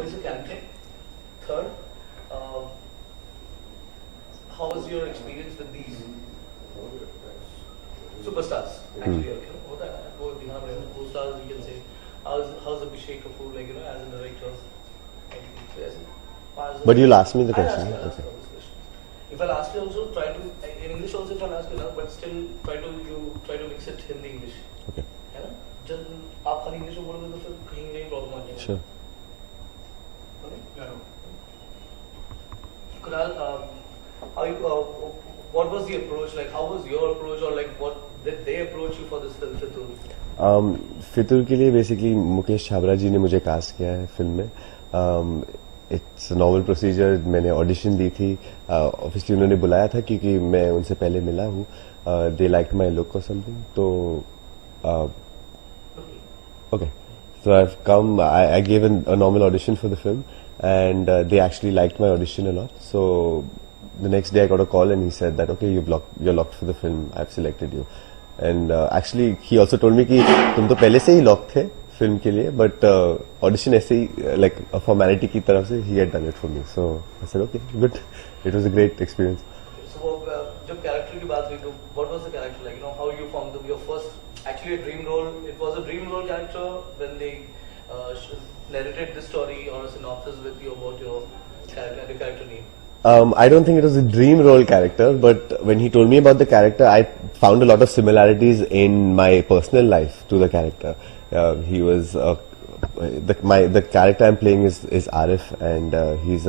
what is the character? Third, uh, how was your experience with these superstars? Actually, होता है ना, वो यहाँ पे co-stars you can say. How's Abhishek Kapoor like as a director? But you'll ask me the I'll question. ask Okay. all these questions. If I'll ask you also, try to in English also if I'll ask you now, but still try to mix it Hindi English. Okay. है ना? जब आप खाली English में बोलोगे तो फिर कहीं ना कहीं प्रॉब्लम आ जाएगी. Sure. Kunal, what was the approach like? How was your approach, or like what did they approach you for this film, Fitur? फितूर के लिए बेसिकली मुकेश छाबरा जी ने मुझे कास्ट किया है फिल्म में. It's normal procedure. मैंने ऑडिशन दी थी. ऑब्वियसली उन्होंने बुलाया था क्योंकि मैं उनसे पहले मिला हूँ. दे लाइक माई लुक और समथिंग. तो okay, so I've come. I gave a normal audition for the film, and they actually liked my audition a lot. So the next day I got a call and he said that okay, you're locked for the film. I've selected you. And actually he also told me कि तुम तो पहले से ही locked थे film के लिए, but audition ऐसे ही like a formality की तरफ से he had done it for me. So I said okay, good. It was a great experience. So जब character की बात हुई तो what was the character like? How you formed your first actually a dream role. It was a dream role character when they narrated the story or a synopsis with you about your character and the character name. I don't think it was a dream role character, but when he told me about the character, I found a lot of similarities in my personal life to the character. He was the character I'm playing is Arif, and he's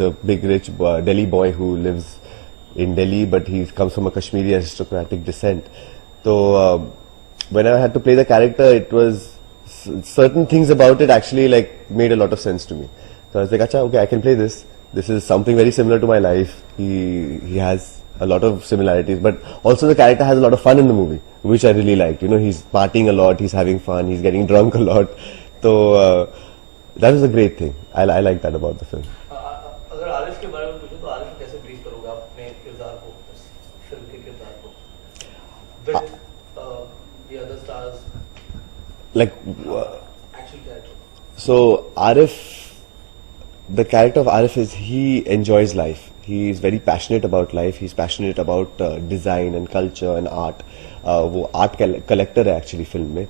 a big rich Delhi boy who lives in Delhi, but he comes from a Kashmiri aristocratic descent. So when I had to play the character, it was certain things about it actually like made a lot of sense to me. So I was like, "Acha, okay, I can play this. This is something very similar to my life." He has a lot of similarities, but also the character has a lot of fun in the movie, which I really liked. He's partying a lot, he's having fun, he's getting drunk a lot. So that was a great thing. I like that about the film. अगर आरिफ के बारे में पूछूं तो आरिफ कैसे brief करोगे अपने किरदार को, फिल्म के किरदार को, with the other stars, Like actual character. so Arif, the character of Arif is he enjoys life. He is very passionate about life. He's passionate about design and culture and art. वो art collector है actually film में.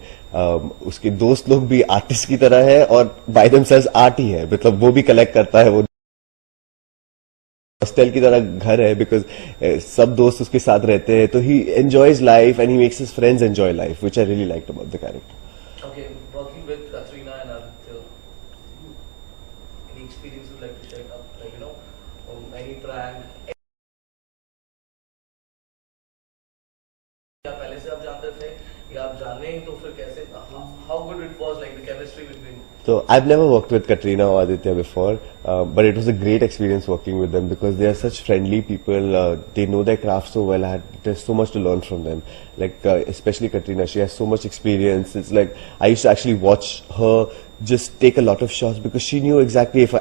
उसके दोस्त लोग भी artist की तरह है और बाय देमसेल्व्स आर्ट ही है. मतलब वो भी कलेक्ट करता है. वो हॉस्टल की तरह घर है बिकॉज सब दोस्त उसके साथ रहते हैं. तो he enjoys life and he makes his friends enjoy life, which I really liked about the character. Okay, working with Katrina and Aditya, any experience you'd like to share? Like any prank? या पहले से आप जानते थे या आप जाने तो फिर कैसे? How good it was, like the chemistry between? So I've never worked with Katrina or Aditya before, but it was a great experience working with them because they are such friendly people. They know their craft so well. There's so much to learn from them. Like especially Katrina, she has so much experience. It's like I used to actually watch her just take a lot of shots because she knew exactly if a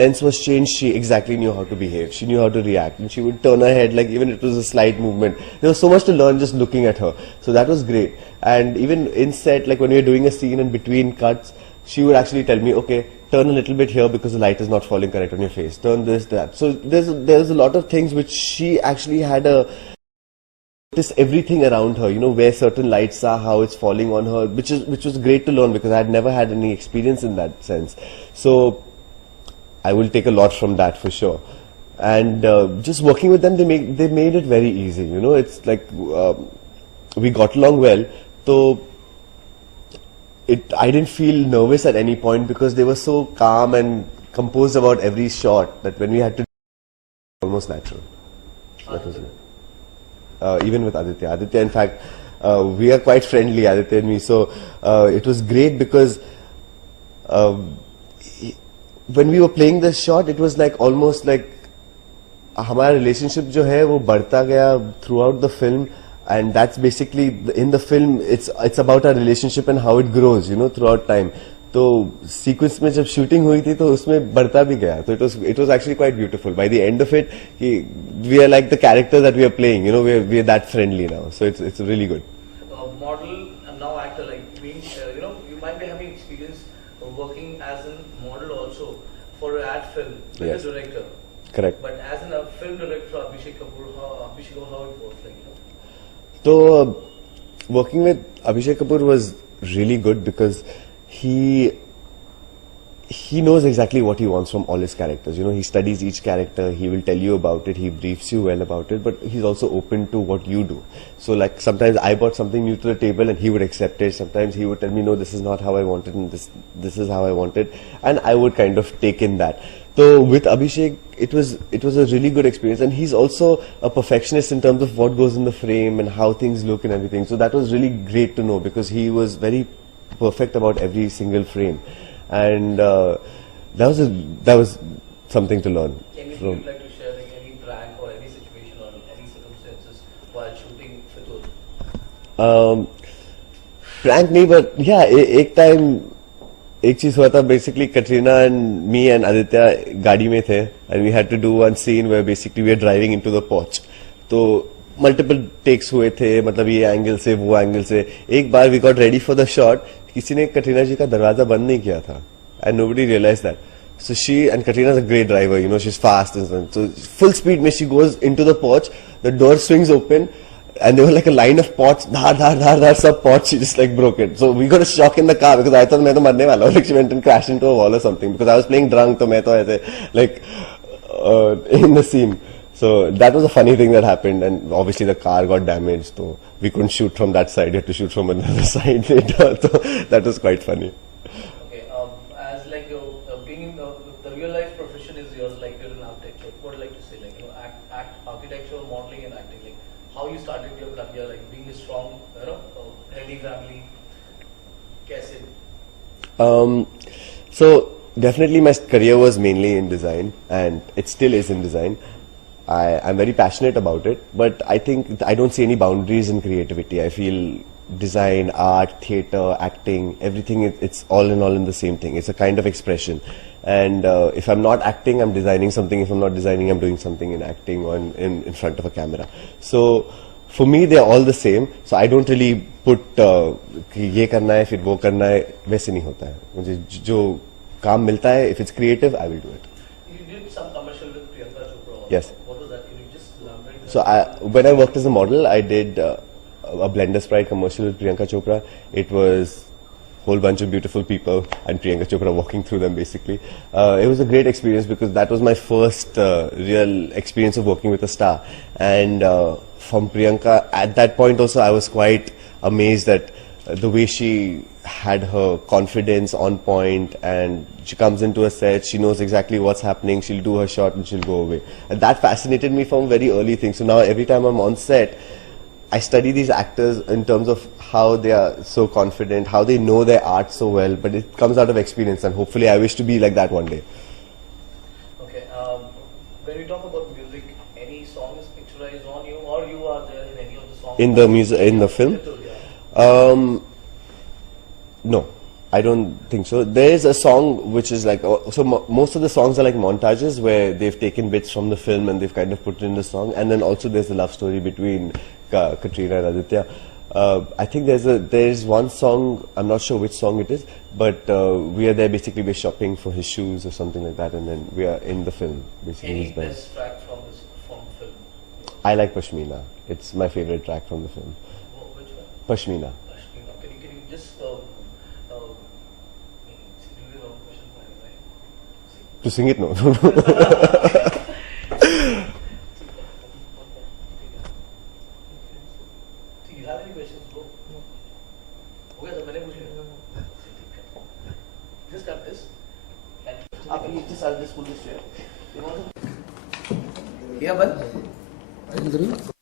lens was changed, she exactly knew how to behave. She knew how to react, and she would turn her head like even if it was a slight movement. There was so much to learn just looking at her. So that was great. And even in set, like when we were doing a scene and between cuts, she would actually tell me, okay, turn a little bit here because the light is not falling correct on your face. Turn this, that. So there's a lot of things which she actually had noticed everything around her, where certain lights are, how it's falling on her, which was great to learn because I had never had any experience in that sense. So I will take a lot from that for sure. And just working with them, they made it very easy. It's like we got along well. So I didn't feel nervous at any point because they were so calm and composed about every shot that when we had to almost natural. That was it. Even with Aditya, in fact, we are quite friendly, Aditya and me. So it was great because when we were playing this shot, it was like almost like हमारा relationship जो है वो बढ़ता गया throughout the film. And that's basically in the film. It's about our relationship and how it grows, throughout time. तो sequence में जब shooting हुई थी तो उसमें बढ़ता भी गया. So it was actually quite beautiful. By the end of it, we are like the character that we are playing. We are that friendly now. So it's really good. Model and now actor, like means you might be having experience working as a model also for an ad film with Yes. the director. Correct. But as a film director, Abhishek Kapoor, how it works, like, you know? So, working with Abhishek Kapoor was really good because he knows exactly what he wants from all his characters. You know, he studies each character, he will tell you about it, he briefs you well about it, but he's also open to what you do. So like sometimes I brought something new to the table and he would accept it. Sometimes he would tell me, no, this is not how I want it and this is how I want it. And I would kind of take in that. So with Abhishek, it was a really good experience, and he's also a perfectionist in terms of what goes in the frame and how things look and everything. So that was really great to know because he was very perfect about every single frame, and that was something to learn. Anything from. you'd like to share, like any prank or any situation or any circumstances while shooting Fitul? Prank नहीं, but yeah, एक time एक चीज हुआ था. Basically Katrina and me and Aditya गाड़ी में थे and we had to do one scene where basically we were driving into the porch. तो multiple takes हुए थे, मतलब ये एंगल से वो एंगल से. एक बार we got ready for the shot, किसी ने कटरीना जी का दरवाजा बंद नहीं किया था and nobody realized that. So Katrina is a great driver, you know, she's fast and so on. So full speed में she goes into the porch, the door swings open, and there were like a line of pots, dhar, sub pots, she just like broke it. So we got a shock in the car because I thought मैं तो मरने वाला हूँ. Like she went and crashed into a wall or something because I was playing drunk, तो मैं तो ऐसे like in the scene. So that was a funny thing that happened, and obviously the car got damaged, so we couldn't shoot from that side, we had to shoot from another side later. So that was quite funny. Okay, as like being in the real life profession is yours, like you're an architect. What would you like to say, like, you know, act architecture, modeling, and acting, like how you started your career, like being a strong, you know, healthy family. कैसे? So definitely my career was mainly in design, and it still is in design. I'm very passionate about it, but I think I don't see any boundaries in creativity. I feel design, art, theatre, acting, everything, it's all in the same thing. It's a kind of expression. And if I'm not acting, I'm designing something. If I'm not designing, I'm doing something in acting or in front of a camera. So for me, they're all the same. So I don't really put कि ये करना है फिर वो करना है, वैसे नहीं होता है. मुझे जो काम मिलता है, if it's creative, I will do it. You did some commercial with Priyanka Chopra. Yes. What was that? Can you just elaborate? So when I worked as a model, I did a Blender Sprite commercial with Priyanka Chopra. It was a whole bunch of beautiful people and Priyanka Chopra walking through them basically. It was a great experience because that was my first real experience of working with a star. And from Priyanka, at that point also, I was quite amazed at the way she had her confidence on point, and she comes into a set, she knows exactly what's happening, she'll do her shot and she'll go away. And that fascinated me from very early things. So now every time I'm on set, I study these actors in terms of how they are so confident, how they know their art so well, but it comes out of experience, and hopefully I wish to be like that one day. Okay, when we talk about music, any song is picturized on you, or you are there in any of the songs? In the music, in the film? Yeah. No, I don't think so. There is a song which is like, most of the songs are like montages where they've taken bits from the film and they've kind of put it in the song. And then also there's the love story between Katrina and Aditya. I think there's one song, I'm not sure which song it is, but we are there basically, we're shopping for his shoes or something like that, and then we are in the film. Basically, Any he's buying. best track from film? I like Pashmina. It's my favorite track from the film. Which one? Pashmina. Ashmina. Can you just really wrong question for him, right? To sing it, no. Do you have any questions, bro? No. Okay, so मैंने पूछ लिया. Just cut this. And आप ये just I'll just pull this chair. You want to? Yeah, but.